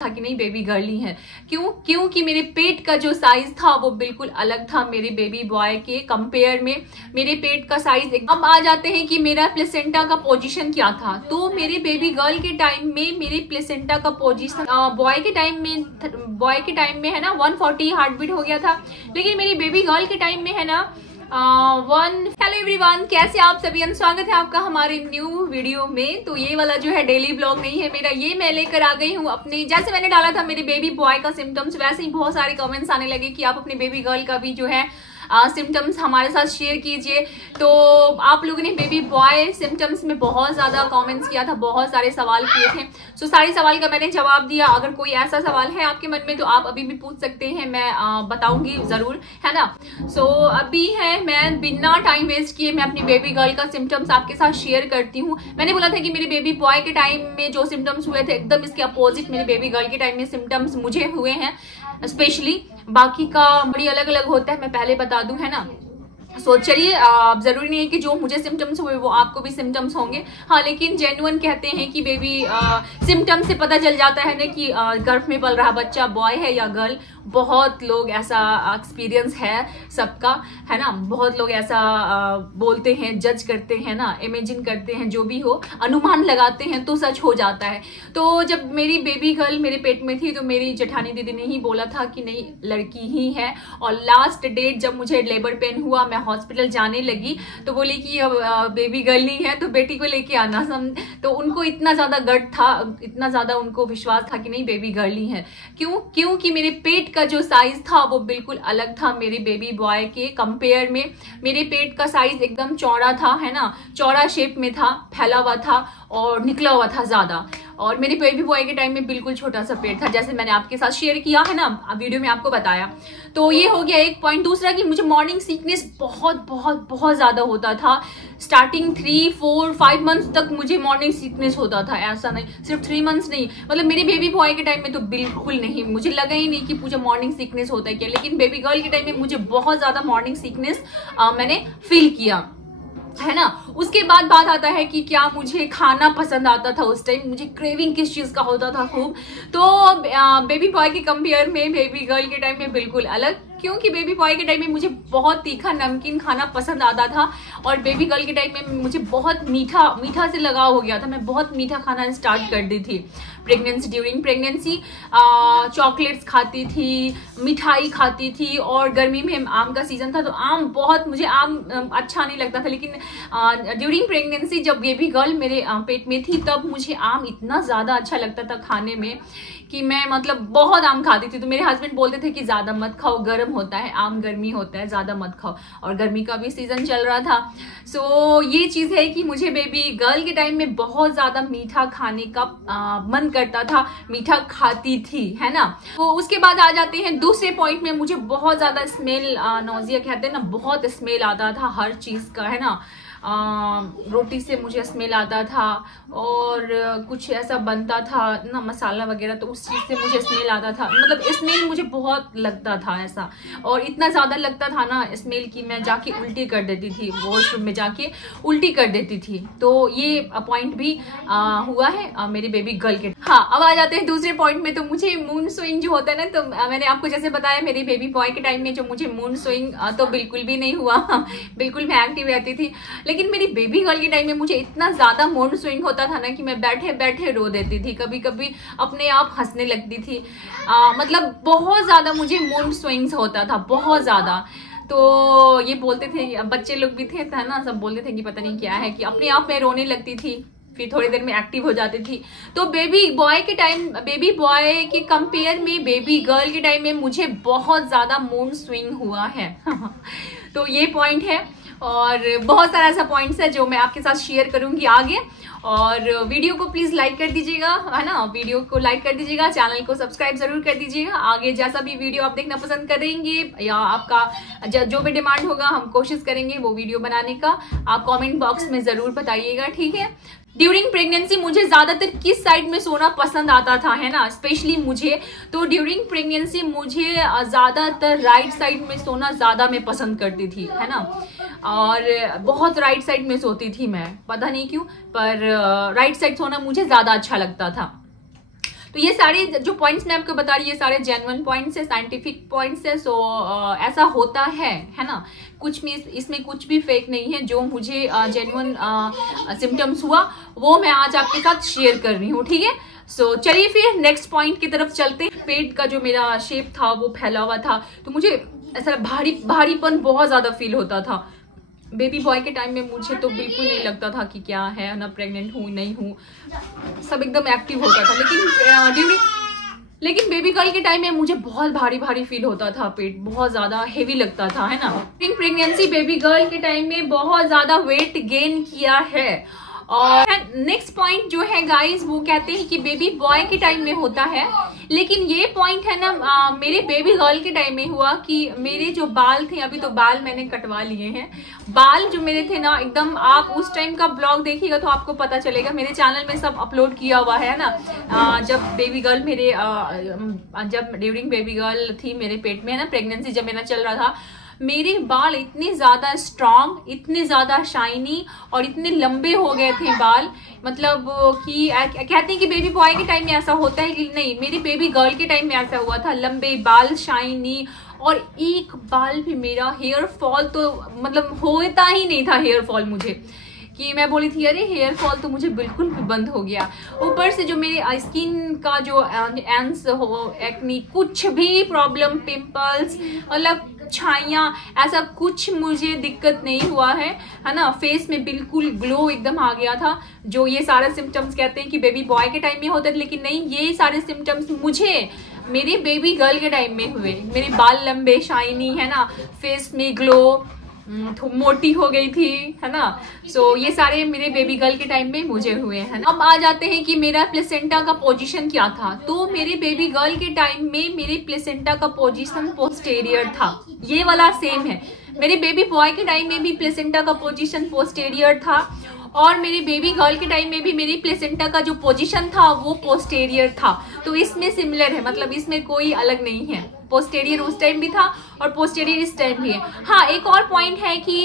था कि नहीं बेबी गर्ल ही है। क्योंकि मेरे पेट का जो साइज था वो बिल्कुल अलग था मेरे बेबी बॉय के कंपेयर में। मेरे पेट का साइज अब आ जाते हैं कि मेरा प्लेसेंटा का पोजीशन क्या था। तो मेरे बेबी गर्ल के टाइम में मेरे प्लेसेंटा का पोजीशन बॉय के टाइम में है ना 140 हार्ट बीट हो गया था, लेकिन मेरी बेबी गर्ल के टाइम में है ना हेलो एवरीवन, कैसे आप सभी। स्वागत है आपका हमारे न्यू वीडियो में। तो ये वाला जो है डेली ब्लॉग नहीं है मेरा, ये मैं लेकर आ गई हूँ अपने, जैसे मैंने डाला था मेरे बेबी बॉय का सिम्टम्स, वैसे ही बहुत सारे कमेंट्स आने लगे कि आप अपने बेबी गर्ल का भी जो है सिम्टम्स हमारे साथ शेयर कीजिए। तो आप लोगों ने बेबी बॉय सिम्टम्स में बहुत ज़्यादा कमेंट्स किया था, बहुत सारे सवाल किए थे। सो सारे सवाल का मैंने जवाब दिया। अगर कोई ऐसा सवाल है आपके मन में तो आप अभी भी पूछ सकते हैं, मैं बताऊंगी ज़रूर, है ना। सो अभी है, मैं बिना टाइम वेस्ट किए मैं अपनी बेबी गर्ल का सिम्टम्स आपके साथ शेयर करती हूँ। मैंने बोला था कि मेरे बेबी बॉय के टाइम में जो सिम्टम्स हुए थे एकदम इसके अपोजिट मेरे बेबी गर्ल के टाइम में सिम्टम्स मुझे हुए हैं स्पेशली। बाकी का बड़ी अलग अलग होता है, मैं पहले बता दूं, है ना। सो चलिए, जरूरी नहीं है कि जो मुझे सिम्टम्स हुए वो आपको भी सिम्टम्स होंगे। हाँ, लेकिन जेन्युइन कहते हैं कि बेबी सिम्टम्स से पता चल जाता है ना कि गर्भ में पल रहा बच्चा बॉय है या गर्ल। बहुत लोग ऐसा एक्सपीरियंस है सबका, है ना। बहुत लोग ऐसा बोलते हैं, जज करते हैं ना, इमेजिन करते हैं, जो भी हो अनुमान लगाते हैं तो सच हो जाता है। तो जब मेरी बेबी गर्ल मेरे पेट में थी तो मेरी जेठानी दीदी ने ही बोला था कि नहीं लड़की ही है। और लास्ट डेट जब मुझे लेबर पेन हुआ, मैं हॉस्पिटल जाने लगी तो बोली कि अब बेबी गर्ल ही है तो बेटी को लेके आना। तो उनको इतना ज्यादा गट था, इतना ज्यादा उनको विश्वास था कि नहीं बेबी गर्ल ही है। क्योंकि मेरे पेट का जो साइज था वो बिल्कुल अलग था मेरे बेबी बॉय के कंपेयर में। मेरे पेट का साइज एकदम चौड़ा था, है ना, चौड़ा शेप में था, फैला हुआ था और निकला हुआ था ज्यादा। और मेरे बेबी बॉय के टाइम में बिल्कुल छोटा सा पेट था, जैसे मैंने आपके साथ शेयर किया है ना, वीडियो में आपको बताया। तो ये हो गया एक पॉइंट। दूसरा कि मुझे मॉर्निंग सिकनेस बहुत बहुत बहुत ज्यादा होता था। स्टार्टिंग 3, 4, 5 मंथ्स तक मुझे मॉर्निंग सिकनेस होता था। ऐसा नहीं सिर्फ 3 मंथ्स नहीं, मतलब मेरे बेबी बॉय के टाइम में तो बिल्कुल नहीं, मुझे लगा ही नहीं कि मुझे मॉर्निंग सिकनेस होता है क्या। लेकिन बेबी गर्ल के टाइम में मुझे बहुत ज्यादा मॉर्निंग सिकनेस मैंने फील किया, है ना। उसके बाद बात आता है कि क्या मुझे खाना पसंद आता था उस टाइम, मुझे क्रेविंग किस चीज का होता था खूब। तो बेबी बॉय के कंपेयर में बेबी गर्ल के टाइम में बिल्कुल अलग। क्योंकि बेबी बॉय के टाइम में मुझे बहुत तीखा नमकीन खाना पसंद आता था और बेबी गर्ल के टाइम में मुझे बहुत मीठा से लगाव हो गया था। मैं बहुत मीठा खाना स्टार्ट कर दी थी ड्यूरिंग प्रेगनेंसी। चॉकलेट्स खाती थी, मिठाई खाती थी, और गर्मी में आम का सीजन था तो मुझे आम अच्छा नहीं लगता था। लेकिन ड्यूरिंग प्रेगनेंसी जब बेबी गर्ल मेरे पेट में थी तब मुझे आम इतना ज़्यादा अच्छा लगता था खाने में कि मैं मतलब बहुत आम खाती थी। तो मेरे हस्बैंड बोलते थे कि ज़्यादा मत खाओ, गर्म होता है, आम गर्मी होता है, ज़्यादा मत खाओ। और गर्मी का भी सीज़न चल रहा था। सो ये चीज़ है कि मुझे बेबी गर्ल के टाइम में बहुत ज़्यादा मीठा खाने का मन करता था, मीठा खाती थी, है ना। तो उसके बाद आ जाते हैं दूसरे पॉइंट में, मुझे बहुत ज़्यादा स्मेल, नोजिया कहते हैं ना, बहुत स्मेल आता था हर चीज़ का, है ना। रोटी से मुझे स्मेल आता था और कुछ ऐसा बनता था ना मसाला वगैरह, तो उस चीज़ से मुझे स्मेल आता था। मतलब स्मेल मुझे बहुत लगता था ऐसा, और इतना ज़्यादा लगता था ना स्मेल कि मैं जाके उल्टी कर देती थी, वॉशरूम में जाके उल्टी कर देती थी। तो ये पॉइंट भी हुआ है मेरे बेबी गर्ल के। हाँ, अब आ जाते हैं दूसरे पॉइंट में। तो मुझे मूड स्विंग जो होता है ना, तो मैंने आपको जैसे बताया मेरे बेबी बॉय के टाइम में जो मुझे मूड स्विंग तो बिल्कुल भी नहीं हुआ बिल्कुल मैं एक्टिव रहती थी। लेकिन मेरी बेबी गर्ल के टाइम में मुझे इतना ज्यादा मूड स्विंग होता था ना कि मैं बैठे बैठे रो देती थी, कभी कभी अपने आप हंसने लगती थी। मतलब बहुत ज्यादा मुझे मूड स्विंग्स होता था, बहुत ज्यादा। तो ये बोलते थे, बच्चे लोग भी थे ना, सब बोलते थे कि पता नहीं क्या है, कि अपने आप में रोने लगती थी, फिर थोड़ी देर में एक्टिव हो जाती थी। तो बेबी बॉय के कंपेयर में बेबी गर्ल के टाइम में मुझे बहुत ज्यादा मूड स्विंग हुआ है तो ये पॉइंट है, और बहुत सारा ऐसा पॉइंट्स है जो मैं आपके साथ शेयर करूंगी आगे। और वीडियो को प्लीज लाइक कर दीजिएगा, है ना, वीडियो को लाइक कर दीजिएगा, चैनल को सब्सक्राइब जरूर कर दीजिएगा। आगे जैसा भी वीडियो आप देखना पसंद करेंगे या आपका जो भी डिमांड होगा हम कोशिश करेंगे वो वीडियो बनाने का। आप कमेंट बॉक्स में जरूर बताइएगा, ठीक है। ड्यूरिंग प्रेगनेंसी मुझे ज्यादातर किस साइड में सोना पसंद आता था, है ना, स्पेशली मुझे। तो ड्यूरिंग प्रेगनेंसी मुझे ज्यादातर राइट साइड में सोना ज्यादा मैं पसंद करती थी, है ना। और बहुत राइट साइड में सोती थी मैं, पता नहीं क्यों, पर राइट साइड सोना मुझे ज्यादा अच्छा लगता था। तो ये सारे जो पॉइंट्स मैं आपको बता रही हूँ ये सारे जेन्युइन पॉइंट्स है, साइंटिफिक पॉइंट्स है। सो ऐसा होता है ना, कुछ भी इसमें कुछ भी फेक नहीं है। जो मुझे जेन्युइन सिम्टम्स हुआ वो मैं आज आपके साथ शेयर कर रही हूँ, ठीक है। सो चलिए फिर नेक्स्ट पॉइंट की तरफ चलते हैं। पेट का जो मेरा शेप था वो फैला हुआ था, तो मुझे ऐसा भारीपन बहुत ज्यादा फील होता था। बेबी बॉय के टाइम में मुझे तो बिल्कुल नहीं लगता था कि क्या है ना, प्रेग्नेंट हूँ नहीं हूँ, सब एकदम एक्टिव होता था। लेकिन बेबी गर्ल के टाइम में मुझे बहुत भारी फील होता था, पेट बहुत ज्यादा हेवी लगता था, है ना। प्रेगनेंसी बेबी गर्ल के टाइम में बहुत ज्यादा वेट गेन किया है। और नेक्स्ट पॉइंट जो है गाइस, वो कहते हैं कि बेबी बॉय के टाइम में होता है, लेकिन ये पॉइंट है ना मेरे बेबी गर्ल के टाइम में हुआ कि मेरे जो बाल थे, अभी तो बाल मैंने कटवा लिए हैं, बाल जो मेरे थे ना एकदम, आप उस टाइम का ब्लॉग देखिएगा तो आपको पता चलेगा, मेरे चैनल में सब अपलोड किया हुआ है ना। जब बेबी गर्ल मेरे जब ड्यूरिंग बेबी गर्ल थी मेरे पेट में, है ना, प्रेगनेंसी जब मेरा चल रहा था, मेरे बाल इतने ज्यादा स्ट्रॉन्ग, इतने ज्यादा शाइनी और इतने लंबे हो गए थे बाल, मतलब कि कहते हैं कि बेबी बॉय के टाइम में ऐसा होता है कि नहीं, मेरी बेबी गर्ल के टाइम में ऐसा हुआ था। लंबे बाल, शाइनी, और एक बाल भी मेरा हेयर फॉल तो मतलब होता ही नहीं था हेयर फॉल मुझे, कि मैं बोली थी अरे हेयर फॉल तो मुझे बिल्कुल भी बंद हो गया। ऊपर से जो मेरे स्किन का जो एंस हो, एक्नी, कुछ भी प्रॉब्लम, पिंपल्स, मतलब छाइयाँ, ऐसा कुछ मुझे दिक्कत नहीं हुआ है ना। फेस में बिल्कुल ग्लो एकदम आ गया था। जो ये सारे सिम्टम्स कहते हैं कि बेबी बॉय के टाइम में होते थे, लेकिन नहीं, ये सारे सिम्टम्स मुझे मेरे बेबी गर्ल के टाइम में हुए। मेरे बाल लंबे, शाइनी, है ना, फेस में ग्लो, मोटी हो गई थी, है ना। सो ये सारे मेरे बेबी गर्ल के टाइम में मुझे हुए हैं। अब आ जाते हैं कि मेरा प्लेसेंटा का पोजीशन क्या था। तो मेरे बेबी गर्ल के टाइम में मेरे प्लेसेंटा का पोजीशन पोस्टेरियर था, ये वाला सेम है। मेरे बेबी बॉय के टाइम में भी प्लेसेंटा का पोजीशन पोस्टेरियर था, और मेरे बेबी गर्ल के टाइम में भी मेरी प्लेसेंटा का जो पोजीशन था वो पोस्टेरियर था। तो इसमें सिमिलर है, मतलब इसमें कोई अलग नहीं है। पोस्टेरियर उस टाइम भी था और पोस्टेरियर इस टाइम भी है। हाँ, एक और पॉइंट है कि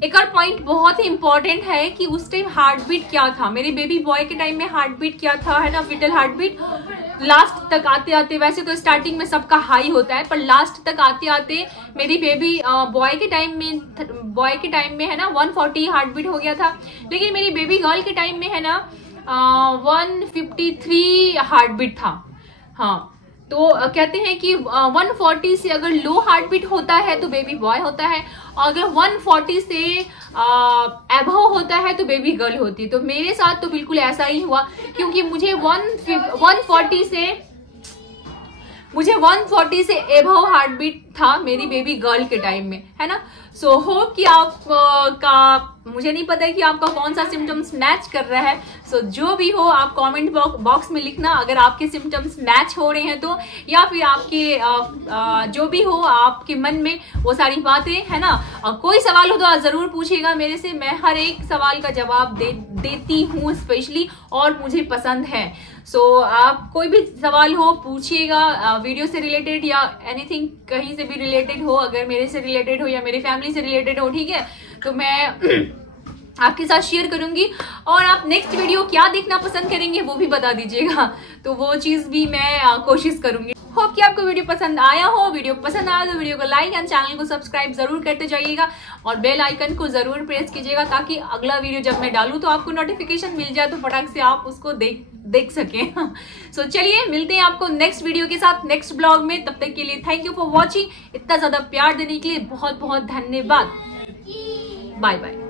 एक और पॉइंट बहुत ही इंपॉर्टेंट है कि उस टाइम हार्ट बीट क्या था। मेरे बेबी बॉय के टाइम में हार्ट बीट क्या था, है ना, विटल हार्ट बीट। लास्ट तक आते आते, वैसे तो स्टार्टिंग में सबका हाई होता है, पर लास्ट तक आते आते मेरी बेबी बॉय के टाइम में है ना 140 हार्ट बीट हो गया था। लेकिन मेरी बेबी गर्ल के टाइम में है ना 153 हार्ट बीट था। हाँ, तो कहते हैं कि 140 से अगर लो हार्ट बीट होता है तो बेबी बॉय होता है, और अगर 140 से एबव होता है तो बेबी गर्ल होती है। तो मेरे साथ तो बिल्कुल ऐसा ही हुआ, क्योंकि मुझे 140 से एबव हार्ट बीट था मेरी बेबी गर्ल के टाइम में, है ना। सो होप कि आपका, मुझे नहीं पता है कि आपका कौन सा सिम्टम्स मैच कर रहा है। सो जो भी हो आप कमेंट बॉक्स में लिखना, अगर आपके सिम्टम्स मैच हो रहे हैं तो, या फिर आपके जो भी हो आपके मन में वो सारी बातें, है ना। कोई सवाल हो तो आप जरूर पूछिएगा मेरे से, मैं हर एक सवाल का जवाब देती हूँ स्पेशली, और मुझे पसंद है। सो आप कोई भी सवाल हो पूछिएगा, वीडियो से रिलेटेड या एनीथिंग कहीं से भी रिलेटेड हो, अगर मेरे से रिलेटेड हो या मेरी फैमिली से रिलेटेड हो, ठीक है, तो मैं आपके साथ शेयर करूंगी। और आप नेक्स्ट वीडियो क्या देखना पसंद करेंगे वो भी बता दीजिएगा, तो वो चीज भी मैं कोशिश करूंगी। होप कि आपको वीडियो पसंद आया हो। वीडियो पसंद आया तो वीडियो को लाइक एंड चैनल को सब्सक्राइब जरूर करते जाइएगा, और बेल आइकन को जरूर प्रेस कीजिएगा, ताकि अगला वीडियो जब मैं डालूं तो आपको नोटिफिकेशन मिल जाए, तो फटाक से आप उसको देख सकें। सो चलिए मिलते हैं आपको नेक्स्ट वीडियो के साथ, नेक्स्ट ब्लॉग में। तब तक के लिए थैंक यू फॉर वॉचिंग। इतना ज्यादा प्यार देने के लिए बहुत बहुत धन्यवाद। Bye bye.